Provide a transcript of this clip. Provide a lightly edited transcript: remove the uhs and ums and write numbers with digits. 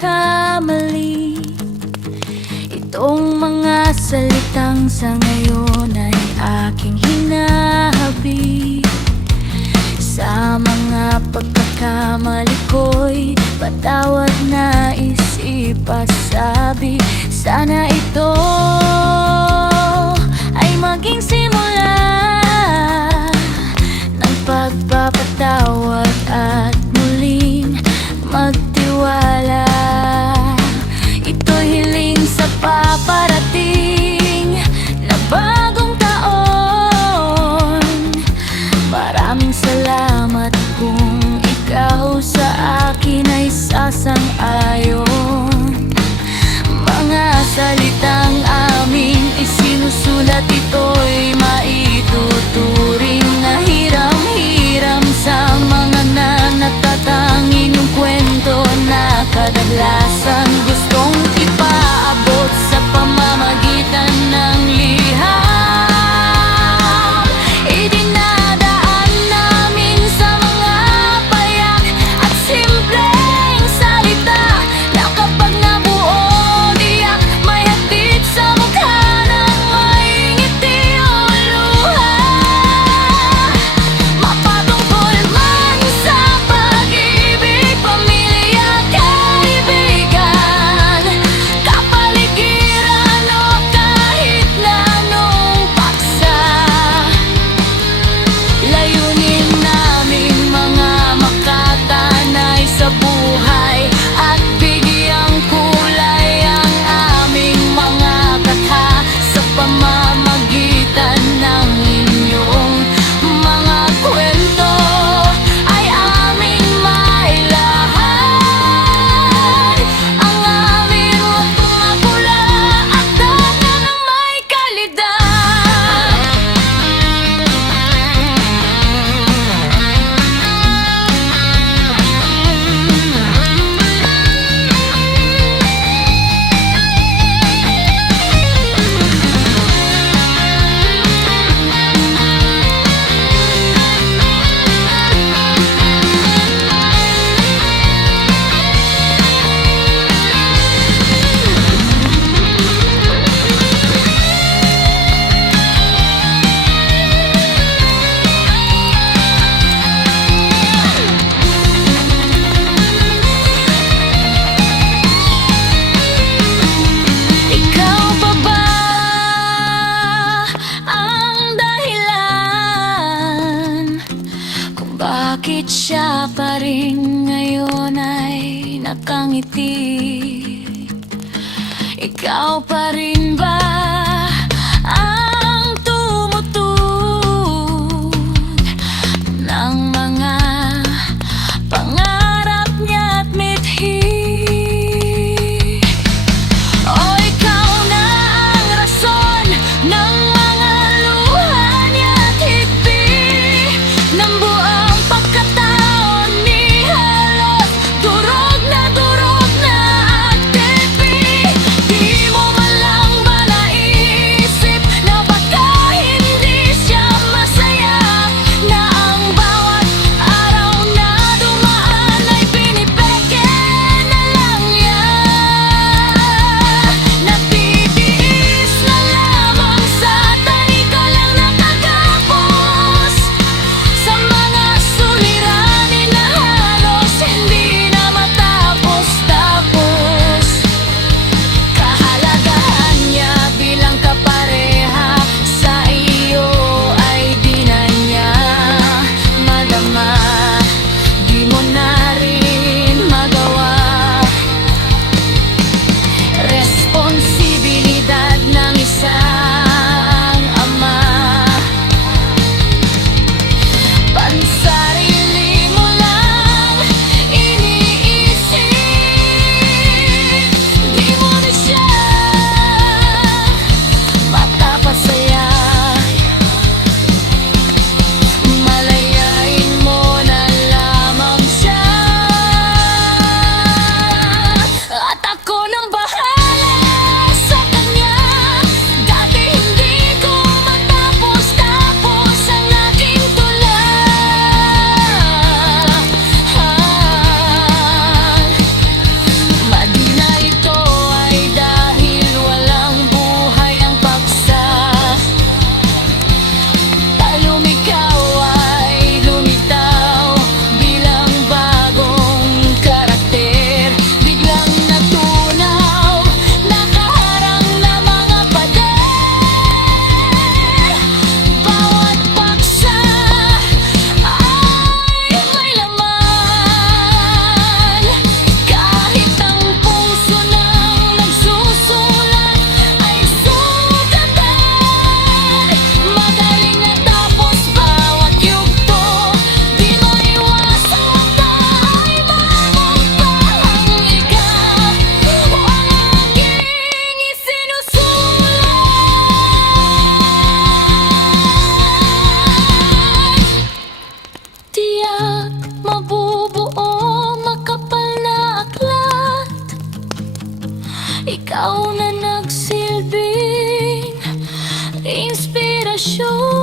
pagkakamali. Itong mga salitang sa ngayon ay aking hinahabi. Sa mga pagkakamali ko'y patawad nais ipasabi. Sana ito ay maging simula ng pagpapatawad at muling magtiwala. Ito'y hiling sa paparating na bagong taon. Maraming salamat kung ikaw sa akin ay sasang-ayon. Mga salitang aming isinusulat, ito'y maituturing na hiram-hiram sa mga nanatatangi ng kwento na kadalasan gustong ipaabot sa pamamagitan ng liham. Idinadaan namin sa mga payak at simpleng salita na kapag nabuo diyak may hatid sa mukha ng may ngiti o luha. Mapatungkol man sa pag-ibig, pamilya, kaibigan, kapaligiran o kahit na anong paksa. Layunin namin mga makatanay sa buhay at bigyang kulay ang aming mga katha sa pamamagitan ng inyong mga kwento ay aming mailahad. Ang aming mga pula at tanga ng may kalidad. Ikaw pa ba ang dahilan kung bakit siya pa rin ngayon ay nakangiti? Ikaw pa rin ba ang tumutug ng mga pangarap niya at mithi? O ikaw na ang rason ng mga luha niya at higpi ng buong pagkataon ni halos durog na at tipi? Di mo man lang ba Ikaw na nagsilbing inspirasyon